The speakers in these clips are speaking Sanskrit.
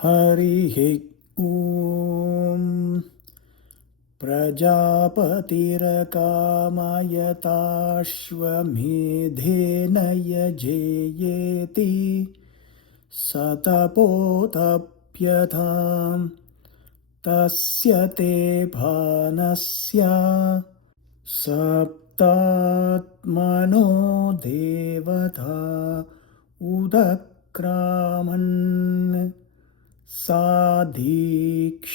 हरिः ॐ प्रजापतिरकामयताश्वमेधेन यजेयेति सतपोतप्यतां तस्य ते भानस्य सप्तात्मनो देवता उदक्रामन् सा दीक्षाभवत्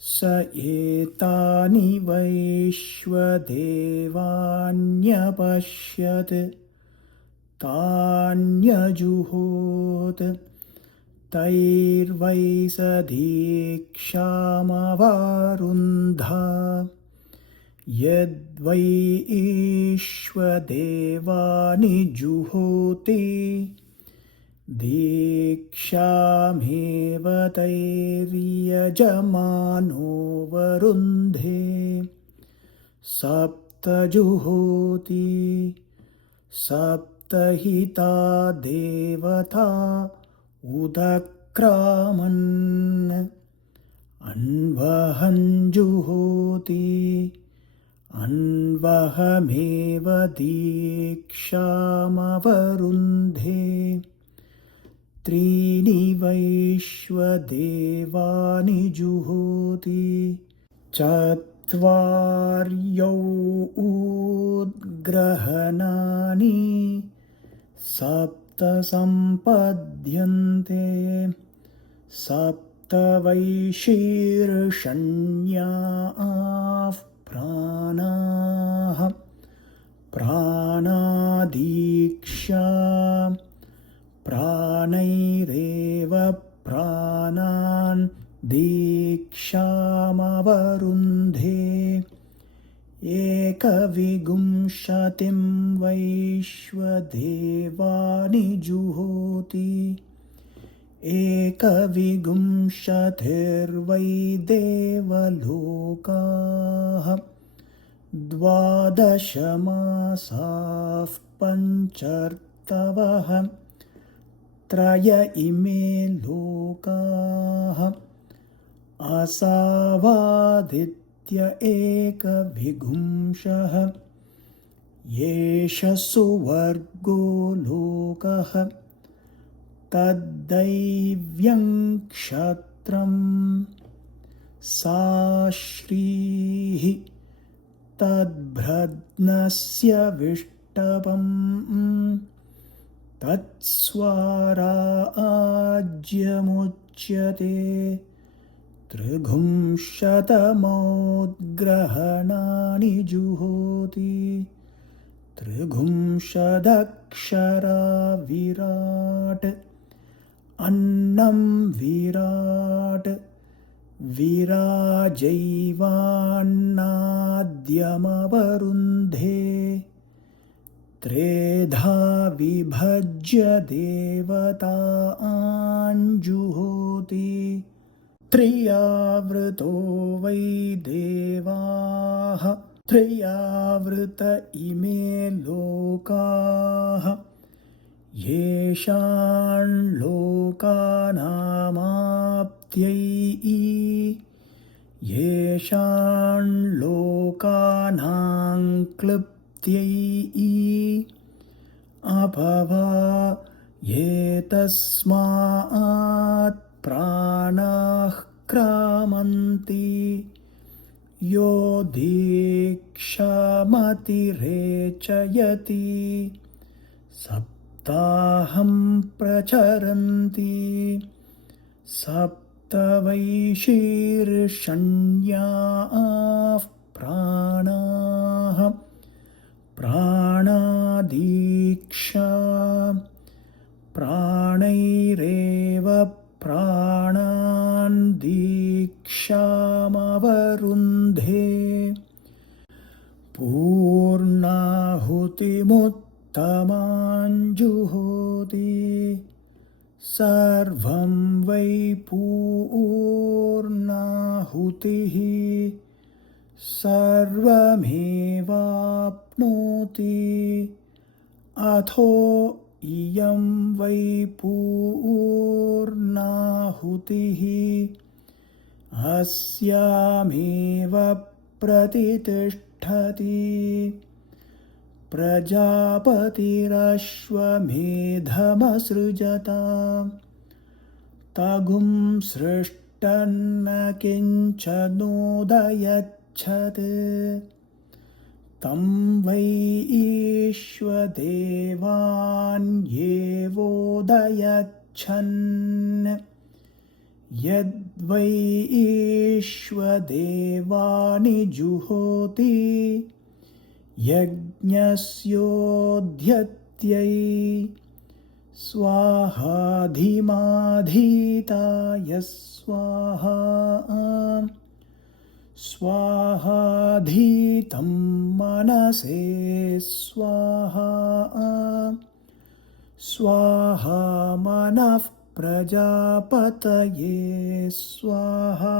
स एतानि वैश्वदेवान्यपश्यत् तान्यजुहोत् तैर्वै स दीक्षामवारुन्धा यद्वै ईश्वदेवानि जुहोति दीक्षामेव तैर्यजमानो वरुन्धे सप्तजुहोति सप्तहिता देवता उदक्रामन् अन्वहञ्जुहोति अन्वहमेव दीक्षामवरुन्धे त्रीणि वैश्वदेवानि जुहोति चत्वार्यौ उद्ग्रहणानि सप्त सम्पद्यन्ते सप्त वैशीर्षण्याः प्राणाः प्राणादीक्षा प्राणैरेव प्राणान् दीक्षामवरुन्धे एकविंशतिं वैश्वदेवानि जुहोति एकविंशतिर्वै देवलोकाः 12 मासाः पञ्चर्तवः त्रय इमे लोकाः असावादित्य एकविंशः एष सुवर्गो लोकः तद्दैव्यं क्षत्रं सा श्रीः तद्भ्रद्नस्य विष्टपम् तत्स्वराज्यमुच्यते त्रिगुंशतमोद्ग्रहणानि जुहोति त्रिगुंशदक्षरा विराट् अन्नं विराट् विराजैवान्नाद्यमवरुन्धे त्रेधा विभज्य देवताञ्जुहोति त्रियावृतो वै देवाः त्रियावृत इमे लोकाः येषां लोकानामाप्त्यै येषां लोकानां क्लृप्त्यै अपवा एतस्मात् प्राणाः क्रामन्ति यो दीक्षामतिरेचयति सप्ताहं प्रचरन्ति सप्त वैशीर्षण्याः प्राणाः प्राणादीक्षा प्राणैरेव प्राणान् दीक्षामवरुन्धे पूर्णाहुतिमुत्तमाञ्जुहोति सर्वं वै पूर्णाहुतिः सर्वमेवाप्नोति अथो इयं वै पूर्णाहुतिः अस्यामेव प्रतितिष्ठति प्रजापतिरश्वमेधमसृजता तगुं सृष्टन्न किञ्चनोदयच्छत् तं वै ईश्वदेवान्येवोदयच्छन् यद्वै ईश्वदेवानि जुहोति यज्ञस्योद्यत्यै स्वाहाधिमाधीताय स्वाहा स्वाहाधीतं मनसे स्वाहा स्वाहा मनः प्रजापतये स्वाहा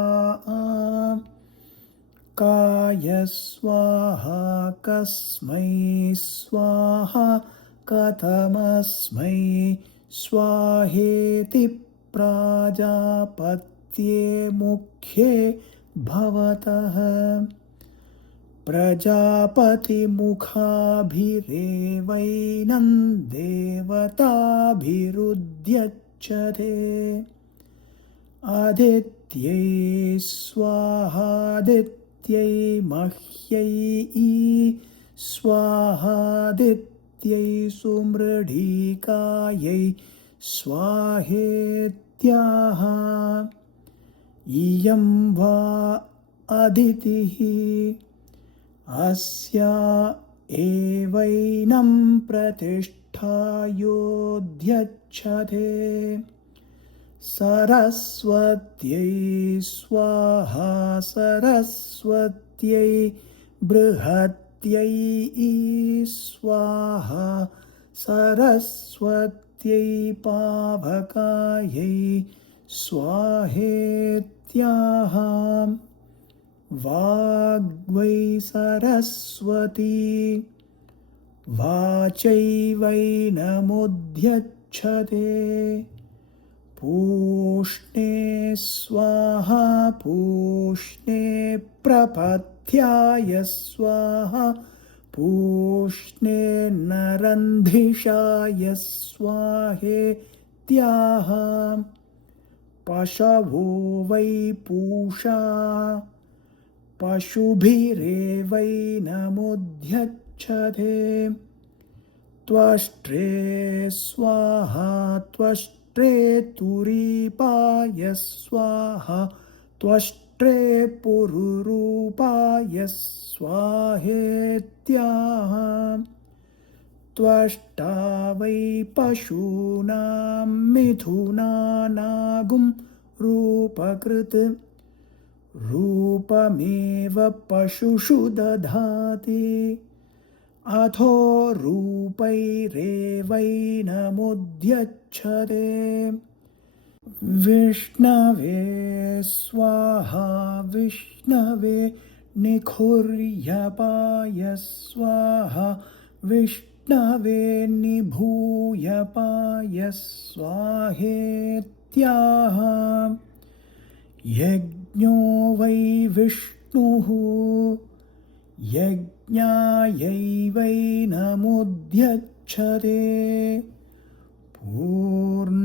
काय स्वाहा कस्मै स्वाहा कथमस्मै स्वाहेति प्राजापत्ये मुख्ये भवतः प्रजापतिमुखाभिरेवैनं देवताभिरुद्यच्छते आदित्यै स्वाहादित्यै मह्यै स्वाहादित्यै सुमृढीकायै स्वाहेत्याह इयं वा अदितिः अस्या एवैनं प्रतिष्ठायोध्यच्छते सरस्वत्यै स्वाहा सरस्वत्यै बृहत्यै स्वाहा सरस्वत्यै पावकायै स्वाहेत्याह वाग्वै सरस्वती वाचैवैनमुद्यच्छते पूष्णे स्वाहा पूष्णे प्रपथ्याय स्वाहा पूष्णे नरन्धिषाय स्वाहेत्याह पशवो वै पूषा पशुभिरेवैनमुद्यच्छते त्वष्ट्रे स्वाहा त्वष्ट्रे तुरीपाय स्वाहा त्वष्ट्रे पुरुरूपाय स्वाहेत्याह त्वष्टा वै पशूनां मिथुनानागुं रूपकृत् रूपमेव पशुषु दधाति अथो रूपैरेवैनमुद्यच्छते विष्णवे स्वाहा विष्णवे निखुर्यपाय स्वाहा विष्णवे निभूयपाय स्वाहेत्याह यज्ञो वै विष्णुः यज्ञायैवैनमुद्यच्छते पूर्णाहुतिमुत्तमां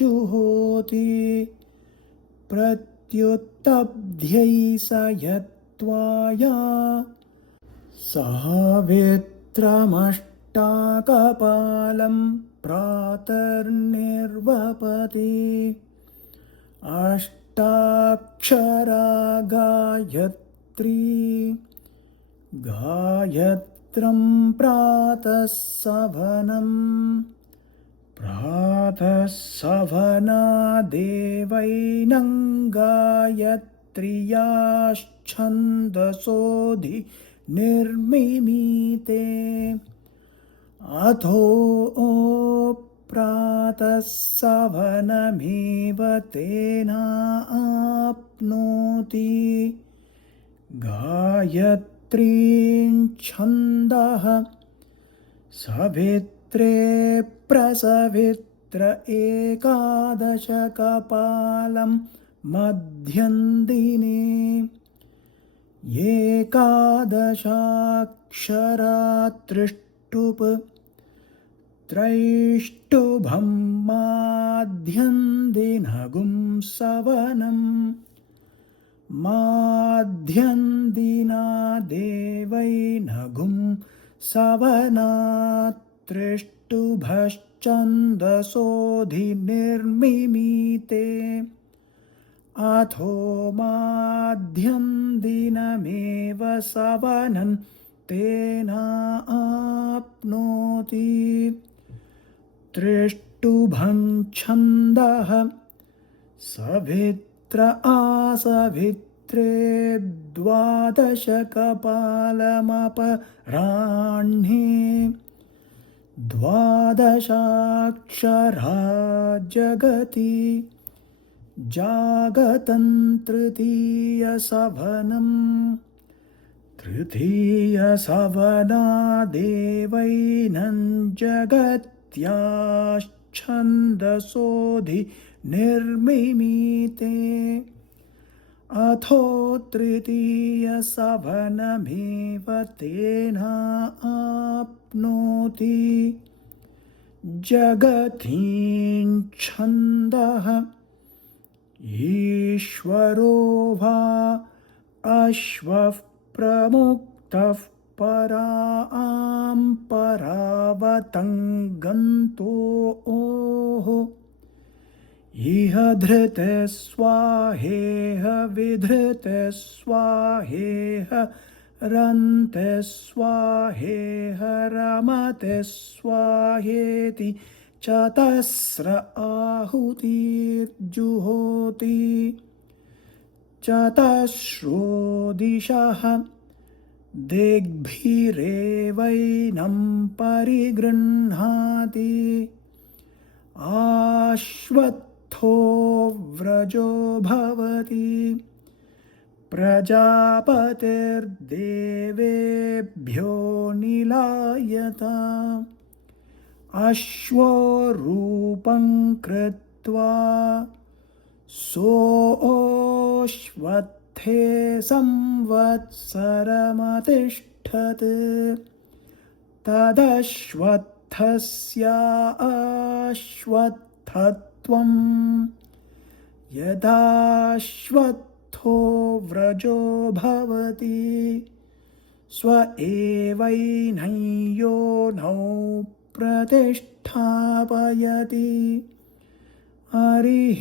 जुहोति प्रत्युत्तब्ध्यै स यत्त्वाया सावित्रमष्टाकपालं प्रातर्निर्वपति अष्टाक्षरा गायत्री गायत्रं प्रातः सवना गायत्र्याश्छन्दसोऽधि निर्मिमीते अथो प्रातः सवनमेव तेनाप्नोति गायत्रीं छन्दः सवित्रे प्रसवित्रा एकादशकपालं मध्यन्दिने एकादशाक्षरात्रिष्टुप् त्रैष्टुभं माध्यन्दिनगुं सवनम् माध्यन्दिना देवैनगुं सवनात्रिष्टुभश्चन्दसोऽधिनिर्मिमीते अथो माध्यन्दिनमेव सवनं तेनाप्नोति त्रिष्टुभं छन्दः सवित्र आसवित्रे द्वादशकपालमपराह्णे द्वादशाक्षरा जगति जागतं तृतीयसवनं तृतीयसवना देवैनं जगत्याश्छन्दसोऽधिनिर्मिमीते अथो तृतीयसवनमेव तेनाप्नोति जगतीञ्छन्दः ईश्वरो वा अश्वः प्रमुक्तः परां परावतङ्गन्तोः इह धृतस्वाहेह विधृतस्वाहेह रन्तस्वाहेह रमतस्वाहेति चतस्र आहुतिर्जुहोति चतस्रो दिशः दिग्भिरेवैनं परिगृह्णाति आश्वत्थो व्रजो भवति प्रजापतिर्देवेभ्यो निलायता अश्वो रूपं कृत्वा सोऽश्वत्थे संवत्सरमतिष्ठत् तदश्वत्थस्याश्वत्थत्वं यदाश्वत्थो व्रजो भवति स्व एवैनं योनौ प्रतिष्ठापयति हरिः